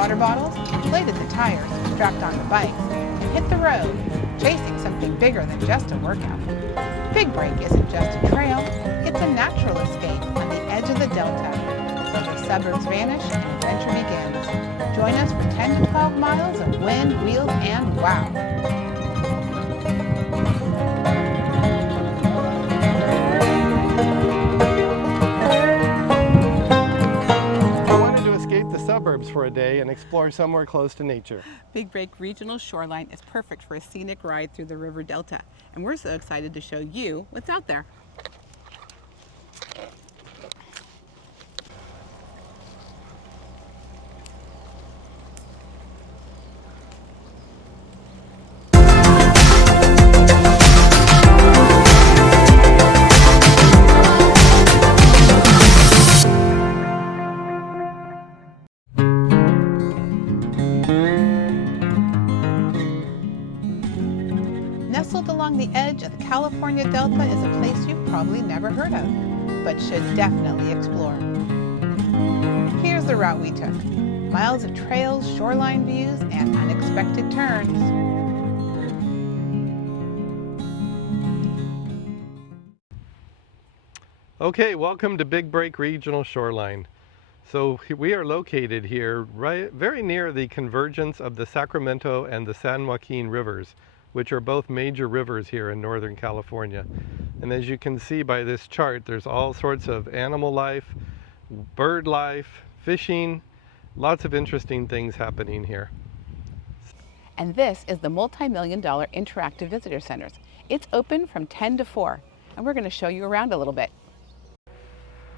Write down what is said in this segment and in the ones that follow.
water bottles, inflated the tires, strapped on the bikes, and hit the road, chasing something bigger than just a workout. Big Break isn't just a trail, it's a natural escape on the edge of the Delta, where the suburbs vanish and adventure begins. Join us for 10 to 12 miles of wind, wheels, and wow. Suburbs for a day and explore somewhere close to nature. Big Break Regional Shoreline is perfect for a scenic ride through the river delta, and we're so excited to show you what's out there. Nestled along the edge of the California Delta is a place you've probably never heard of, but should definitely explore. Here's the route we took. Miles of trails, shoreline views, and unexpected turns. Okay, welcome to Big Break Regional Shoreline. So we are located here very near the convergence of the Sacramento and the San Joaquin rivers, which are both major rivers here in Northern California. And as you can see by this chart, there's all sorts of animal life, bird life, fishing, lots of interesting things happening here. And this is the multi-million-dollar interactive visitor centers. It's open from 10 to 4, and we're going to show you around a little bit.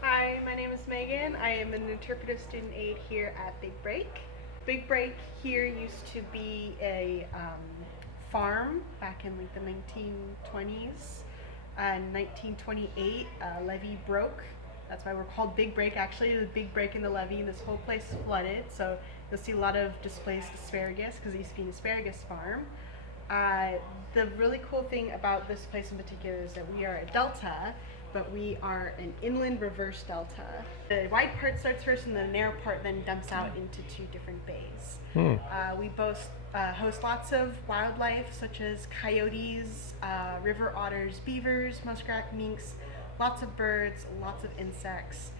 Hi, my name is Megan. I am an interpretive student aide here at Big Break. Big Break here used to be a farm back in like the 1920s. In 1928, a levee broke. That's why we're called Big Break. Actually, the big break in the levee, and this whole place flooded. So you'll see a lot of displaced asparagus because it used to be an asparagus farm. The really cool thing about this place in particular is that we are a delta, but we are an inland reverse delta. The wide part starts first, and the narrow part then dumps out into two different bays. We host lots of wildlife such as coyotes, river otters, beavers, muskrat, minks, lots of birds, lots of insects.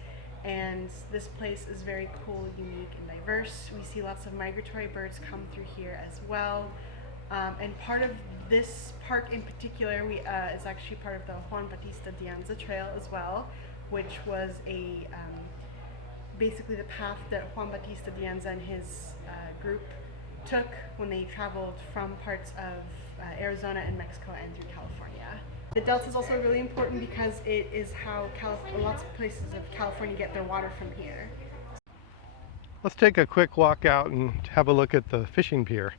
And this place is very cool, unique, and diverse. We see lots of migratory birds come through here as well. And part of this park in particular is actually part of the Juan Bautista de Anza Trail as well, which was basically the path that Juan Bautista de Anza and his group took when they traveled from parts of Arizona and Mexico and through California. The Delta is also really important because it is how lots of places of California get their water from here. Let's take a quick walk out and have a look at the fishing pier.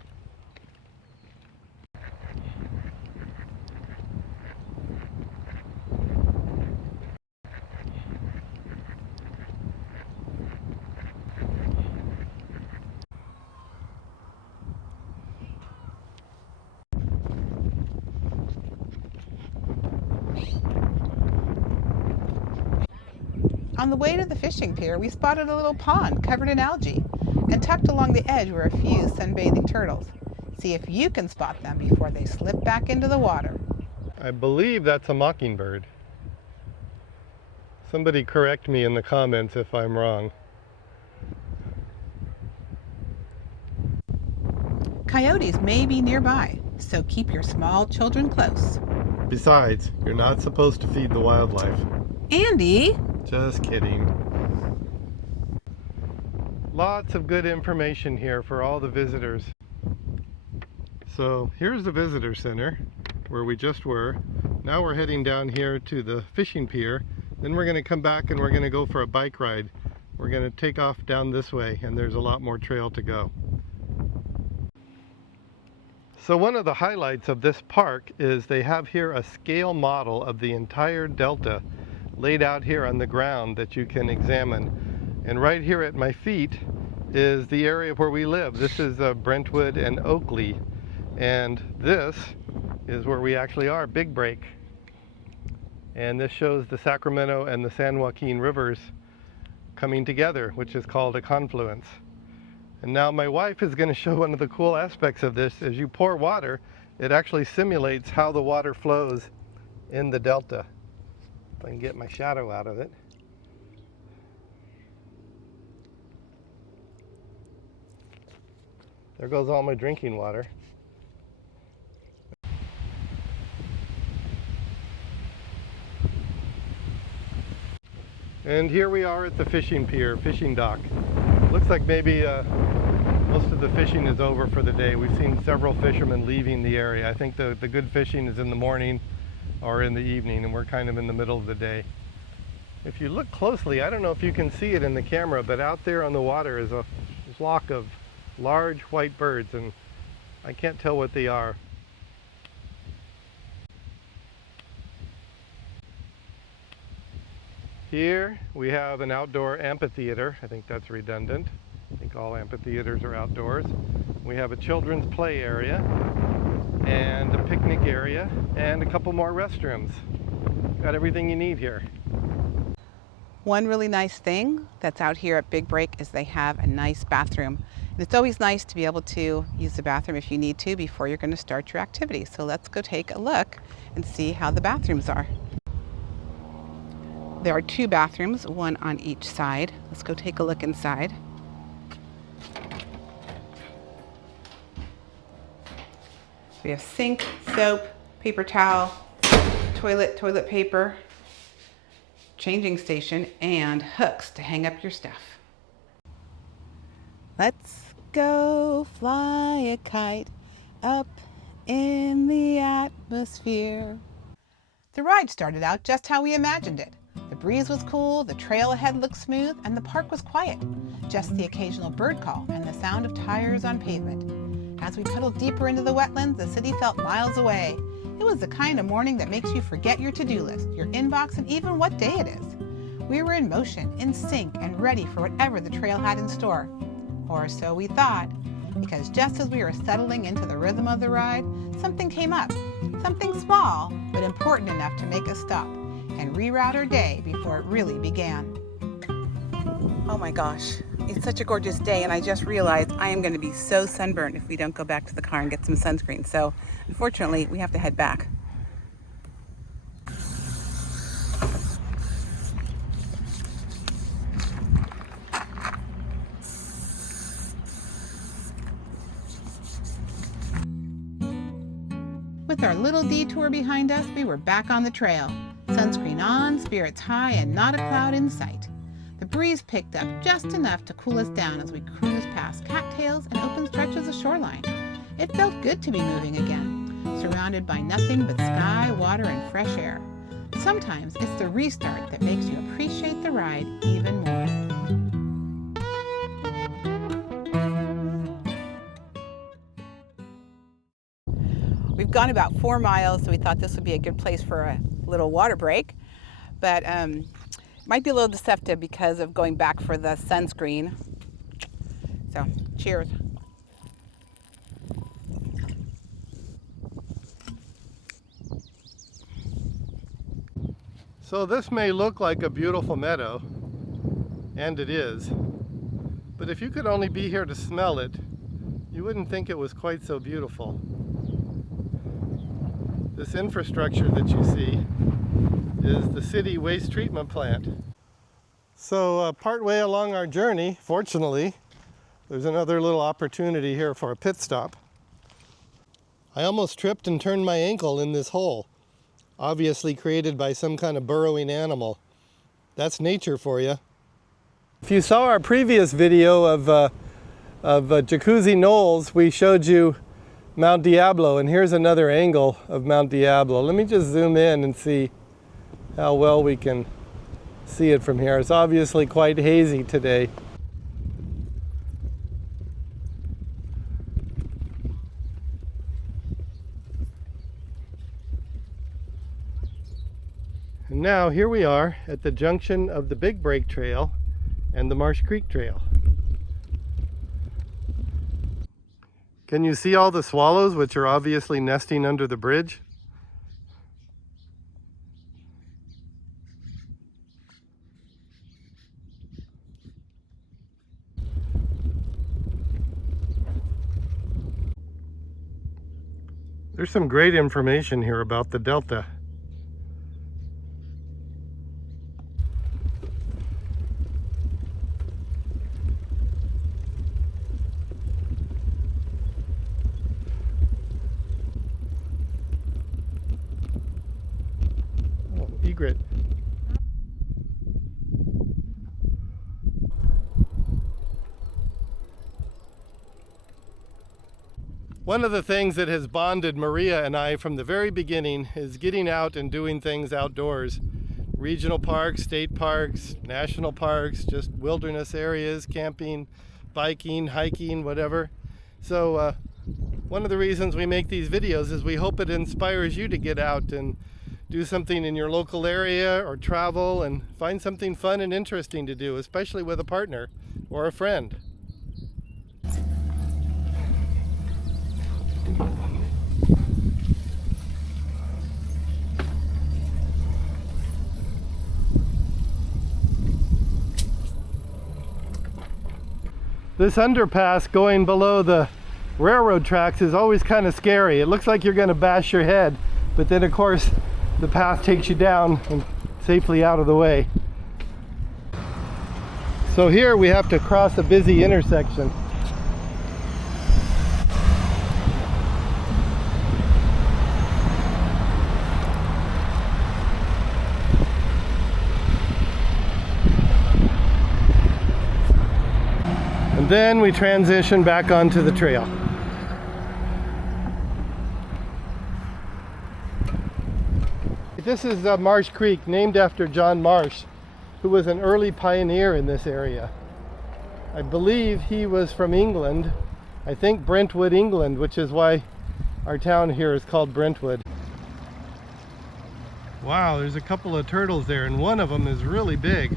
On the way to the fishing pier, we spotted a little pond covered in algae, and tucked along the edge were a few sunbathing turtles. See if you can spot them before they slip back into the water. I believe that's a mockingbird. Somebody correct me in the comments if I'm wrong. Coyotes may be nearby, so keep your small children close. Besides, you're not supposed to feed the wildlife. Andy! Just kidding. Lots of good information here for all the visitors. So here's the visitor center where we just were. Now we're heading down here to the fishing pier. Then we're going to come back and we're going to go for a bike ride. We're going to take off down this way, and there's a lot more trail to go. So one of the highlights of this park is they have here a scale model of the entire delta laid out here on the ground that you can examine. And right here at my feet is the area where we live. This is Brentwood and Oakley, and this is where we actually are, Big Break. And this shows the Sacramento and the San Joaquin rivers coming together, which is called a confluence. And now my wife is going to show one of the cool aspects of this. As you pour water, it actually simulates how the water flows in the delta. If I can get my shadow out of it. There goes all my drinking water. And here we are at the fishing pier, fishing dock. Looks like maybe most of the fishing is over for the day. We've seen several fishermen leaving the area. I think the good fishing is in the morning or in the evening, and we're kind of in the middle of the day. If you look closely, I don't know if you can see it in the camera, but out there on the water is a flock of large white birds, and I can't tell what they are. Here we have an outdoor amphitheater. I think that's redundant. I think all amphitheaters are outdoors. We have a children's play area and a picnic area and a couple more restrooms. Got everything you need here. One really nice thing that's out here at Big Break is they have a nice bathroom. And it's always nice to be able to use the bathroom if you need to before you're going to start your activity. So let's go take a look and see how the bathrooms are. There are 2 bathrooms, one on each side. Let's go take a look inside. We have sink, soap, paper towel, toilet paper, changing station, and hooks to hang up your stuff. Let's go fly a kite up in the atmosphere. The ride started out just how we imagined it. The breeze was cool, the trail ahead looked smooth, and the park was quiet. Just the occasional bird call and the sound of tires on pavement. As we pedaled deeper into the wetlands, the city felt miles away. It was the kind of morning that makes you forget your to-do list, your inbox, and even what day it is. We were in motion, in sync, and ready for whatever the trail had in store. Or so we thought, because just as we were settling into the rhythm of the ride, something came up. Something small, but important enough to make us stop and reroute our day before it really began. Oh my gosh, it's such a gorgeous day, and I just realized I am going to be so sunburned if we don't go back to the car and get some sunscreen. So unfortunately, we have to head back. With our little detour behind us, we were back on the trail. Sunscreen on, spirits high, and not a cloud in sight. The breeze picked up just enough to cool us down as we cruised past cattails and open stretches of shoreline. It felt good to be moving again, surrounded by nothing but sky, water, and fresh air. Sometimes it's the restart that makes you appreciate the ride even more. We've gone about 4 miles, so we thought this would be a good place for a little water break, but it might be a little deceptive because of going back for the sunscreen. So, cheers. So this may look like a beautiful meadow, and it is, but if you could only be here to smell it, you wouldn't think it was quite so beautiful. This infrastructure that you see is the city waste treatment plant. So partway along our journey, fortunately, there's another little opportunity here for a pit stop. I almost tripped and turned my ankle in this hole, obviously created by some kind of burrowing animal. That's nature for you. If you saw our previous video of Jacuzzi Knolls, we showed you Mount Diablo, and here's another angle of Mount Diablo. Let me just zoom in and see how well we can see it from here. It's obviously quite hazy today. And now here we are at the junction of the Big Break Trail and the Marsh Creek Trail. Can you see all the swallows, which are obviously nesting under the bridge? There's some great information here about the delta. Oh, egret. One of the things that has bonded Maria and I from the very beginning is getting out and doing things outdoors. Regional parks, state parks, national parks, just wilderness areas, camping, biking, hiking, whatever. So one of the reasons we make these videos is we hope it inspires you to get out and do something in your local area or travel and find something fun and interesting to do, especially with a partner or a friend. This underpass going below the railroad tracks is always kind of scary. It looks like you're going to bash your head, but then of course the path takes you down and safely out of the way. So here we have to cross a busy intersection. And then we transition back onto the trail. This is Marsh Creek, named after John Marsh, who was an early pioneer in this area. I believe he was from England, I think Brentwood, England, which is why our town here is called Brentwood. Wow, there's a couple of turtles there, and one of them is really big.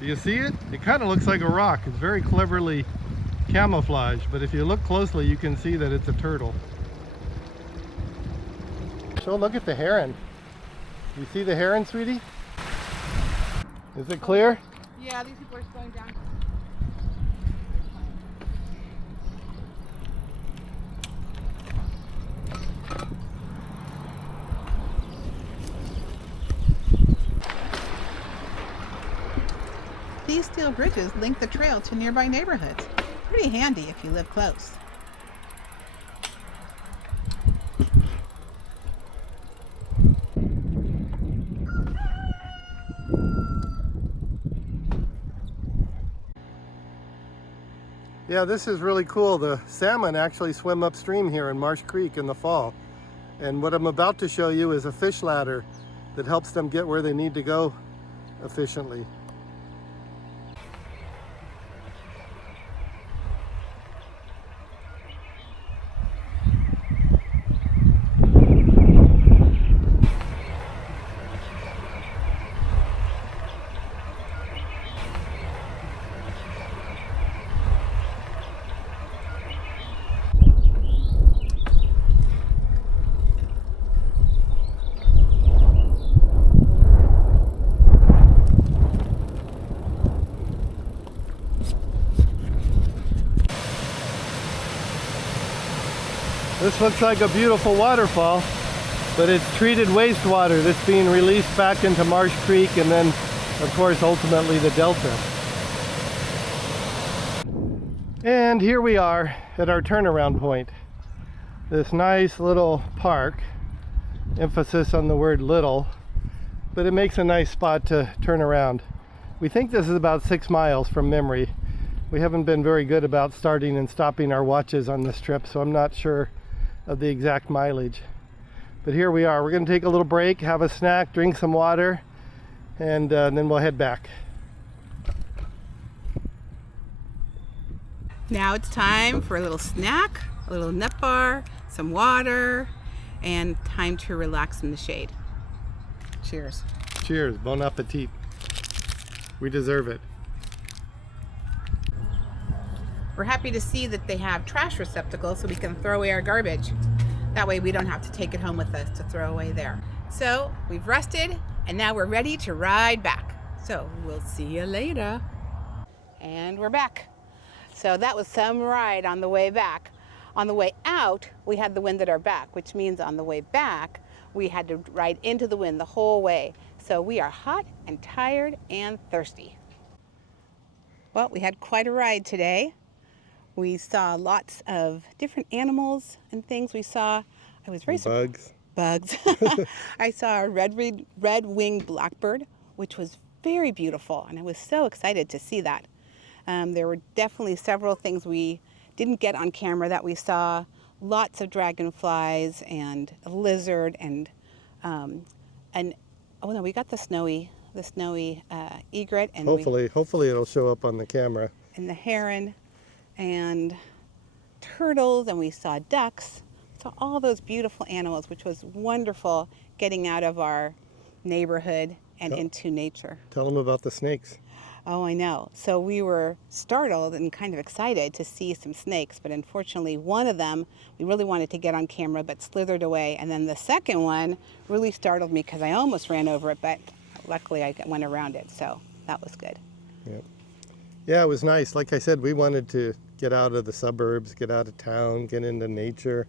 Do you see it? It kind of looks like a rock. It's very cleverly camouflaged, but if you look closely, you can see that it's a turtle. So look at the heron. You see the heron, sweetie? Is it clear? Yeah, these people are slowing down. These steel bridges link the trail to nearby neighborhoods. Pretty handy if you live close. Yeah, this is really cool. The salmon actually swim upstream here in Marsh Creek in the fall. And what I'm about to show you is a fish ladder that helps them get where they need to go efficiently. This looks like a beautiful waterfall, but it's treated wastewater that's being released back into Marsh Creek and then, of course, ultimately the delta. And here we are at our turnaround point. This nice little park, emphasis on the word little, but it makes a nice spot to turn around. We think this is about 6 miles from memory. We haven't been very good about starting and stopping our watches on this trip, so I'm not sure of the exact mileage. But here we are. We're going to take a little break, have a snack, drink some water, and then we'll head back. Now it's time for a little snack, a little nut bar, some water, and time to relax in the shade. Cheers. Cheers. Bon appetit. We deserve it. We're happy to see that they have trash receptacles so we can throw away our garbage. That way we don't have to take it home with us to throw away there. So we've rested and now we're ready to ride back. So we'll see you later. And we're back. So that was some ride on the way back. On the way out, we had the wind at our back, which means on the way back, we had to ride into the wind the whole way. So we are hot and tired and thirsty. Well, we had quite a ride today. We saw lots of different animals and things. I was very Bugs. Bugs. I saw a red-winged blackbird, which was very beautiful, and I was so excited to see that. There were definitely several things we didn't get on camera that we saw. Lots of dragonflies and a lizard and oh no, we got the snowy egret and Hopefully it'll show up on the camera. And the heron and turtles, and we saw ducks. So all those beautiful animals, which was wonderful getting out of our neighborhood and into nature. Tell them about the snakes. Oh, I know. So we were startled and kind of excited to see some snakes, but unfortunately one of them we really wanted to get on camera but slithered away. And then the second one really startled me because I almost ran over it, but luckily I went around it, so that was good. Yep. Yeah, it was nice. Like I said, we wanted to get out of the suburbs, get out of town, get into nature,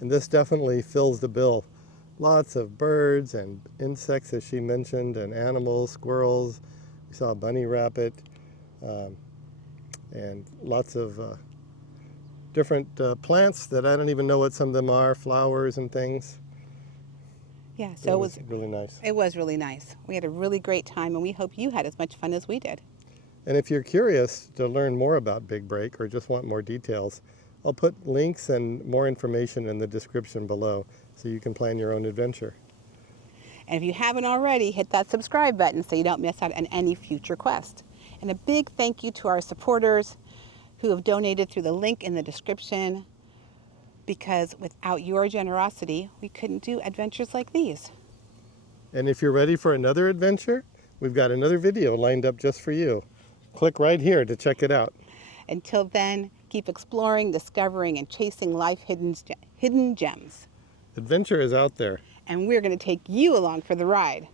and this definitely fills the bill. Lots of birds and insects, as she mentioned, and animals, squirrels. We saw a bunny rabbit, and lots of different plants that I don't even know what some of them are, flowers and things. Yeah, so it was really nice. It was really nice. We had a really great time, and we hope you had as much fun as we did. And if you're curious to learn more about Big Break or just want more details, I'll put links and more information in the description below so you can plan your own adventure. And if you haven't already, hit that subscribe button so you don't miss out on any future quest. And a big thank you to our supporters who have donated through the link in the description, because without your generosity, we couldn't do adventures like these. And if you're ready for another adventure, we've got another video lined up just for you. Click right here to check it out. Until then, keep exploring, discovering, and chasing life's hidden gems. Adventure is out there. And we're going to take you along for the ride.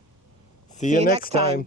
See you next time.